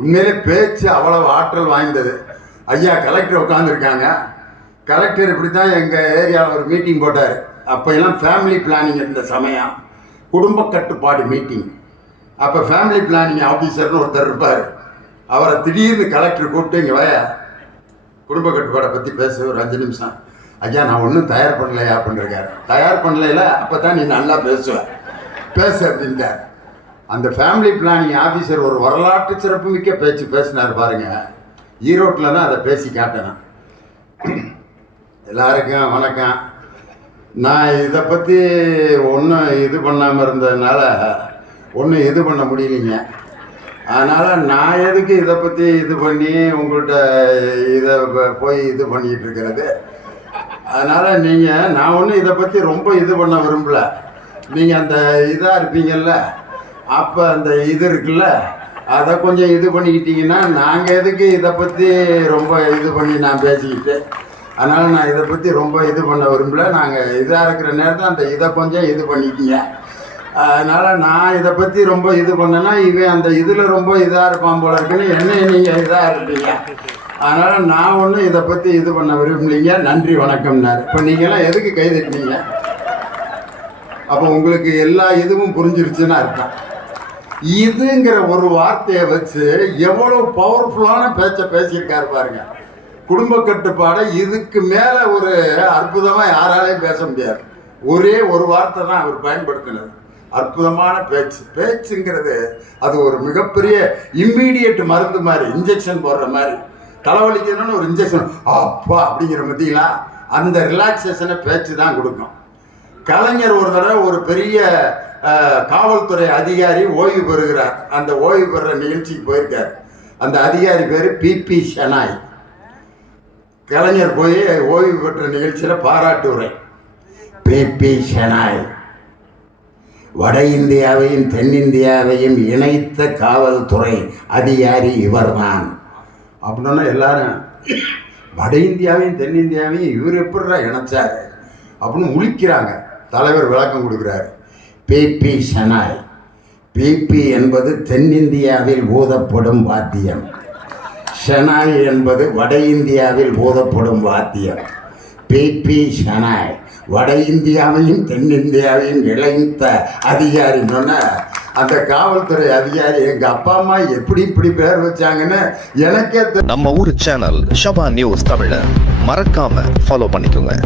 உண்மையிலே பேச்சு அவ்வளவு ஆற்றல் வாய்ந்தது. ஐயா கலெக்டர் உட்காந்துருக்காங்க. கலெக்டர் இப்படி தான் எங்கள் ஏரியாவில் ஒரு மீட்டிங் போட்டார். அப்போ எல்லாம் ஃபேமிலி பிளானிங் இருந்த சமயம், குடும்ப கட்டுப்பாடு மீட்டிங். அப்போ ஃபேமிலி பிளானிங் ஆஃபீஸர்னு ஒருத்தர் இருப்பார். அவரை திடீர்னு கலெக்டர் கூப்பிட்டு இங்கே வய குடும்ப கட்டுப்பாடை பற்றி பேச ஒரு 5 நிமிஷம். ஐயா நான் ஒன்றும் தயார் பண்ணலையா அப்படின்றாரு. தயார் பண்ணல, அப்போ தான் நீ நல்லா பேசு அப்படின்ட்டார். அந்த ஃபேமிலி பிளானிங் ஆஃபீஸர் ஒரு வரலாற்று சிறப்புமிக்க பேச்சு பேசினார் பாருங்க. ஈரோட்டில் தான் அதை பேசி காட்டினேன். எல்லாருக்கும் வணக்கம். நான் இதை பற்றி ஒன்றும் இது பண்ணாமல் இருந்ததுனால ஒன்றும் இது பண்ண முடியலைங்க. அதனால் நான் எதுக்கு இதை பற்றி இது பண்ணி உங்கள்கிட்ட இதை போய் இது பண்ணிகிட்டு இருக்கிறது. அதனால் நான் ஒன்றும் இதை பற்றி ரொம்ப இது பண்ண விரும்பலை. நீங்கள் அந்த இதாக இருப்பீங்கள்ல, அப்போ அந்த இது இருக்குல்ல, அதை கொஞ்சம் இது பண்ணிக்கிட்டீங்கன்னா நாங்கள் எதுக்கு இதை பற்றி ரொம்ப இது பண்ணி நான் பேசிக்கிட்டு. அதனால் நான் இதை பற்றி ரொம்ப இது பண்ண விரும்பல. நாங்கள் இதாக இருக்கிற நேரத்தில் அந்த இதை கொஞ்சம் இது பண்ணிக்கிங்க. அதனால் நான் இதை பற்றி ரொம்ப இது பண்ணேன்னா இவன் அந்த இதில் ரொம்ப இதாக இருப்பான் போல இருக்குன்னு என்ன நீங்கள் இதாக இருப்பீங்க. அதனால் நான் ஒன்றும் இதை பற்றி இது பண்ண விரும்பலைங்க. நன்றி வணக்கம்னாரு. இப்போ நீங்கள்லாம் எதுக்கு கைதட்டினீங்க? அப்போ உங்களுக்கு எல்லா இதுவும் புரிஞ்சிருச்சுன்னு அர்த்தம். இதுங்கிற ஒரு வார்த்தையை வச்சு எவ்வளோ பவர்ஃபுல்லான பேச்சை பேசியிருக்காரு பாருங்க. குடும்ப கட்டுப்பாடை இதுக்கு மேலே ஒரு அற்புதமாக யாராலையும் பேச முடியாது. ஒரே ஒரு வார்த்தை தான் அவர் பயன்படுத்தினது. அற்புதமான பேச்சுங்கிறது அது ஒரு மிகப்பெரிய இம்மீடியட் மருந்து மாதிரி, இன்ஜெக்ஷன் போடுற மாதிரி. தலைவலிக்கணும்னு ஒரு இன்ஜெக்ஷன் அப்பா அப்படிங்கிற மத்தியில அந்த ரிலாக்ஸேஷனை பேச்சு தான் கொடுக்கும். கலைஞர் ஒரு தடவை ஒரு பெரிய காவல்துறை அதிகாரி ஓய்வு பெறுகிறார். அந்த ஓய்வு பெறுற நிகழ்ச்சிக்கு போயிருக்கார். அந்த அதிகாரி பேர் பிபி ஷனாய். கலைஞர் போய் ஓய்வு பெற்ற நிகழ்ச்சியில் பாராட்டு உரை. பிபி ஷனாய் வட இந்தியாவையும் தென்னிந்தியாவையும் இணைத்த காவல்துறை அதிகாரி இவர்தான் அப்படின்னா எல்லாரும் வட இந்தியாவையும் தென்னிந்தியாவையும் இவர் எப்படிடா இணைச்சாரு அப்படின்னு முழிக்கிறாங்க. தலைவர் விளக்கம் கொடுக்குறாரு. பிபி ஷனாய். பிபி என்பது தென்னிந்தியாவில் ஊதப்படும் வாத்தியம். ஷனாய் என்பது வட இந்தியாவில் ஊதப்படும் வாத்தியம். பிபி ஷனாய் வட இந்தியாவையும் தென்னிந்தியாவையும் இணைத்த அதிகாரின்னு அந்த காவல்துறை அதிகாரி எங்கள் அப்பா அம்மா எப்படி இப்படி பேர் வச்சாங்கன்னு எனக்கே நம்ம ஊர் சேனல் ஷபா நியூஸ் தமிழ மறக்காம ஃபாலோ பண்ணிக்கோங்க.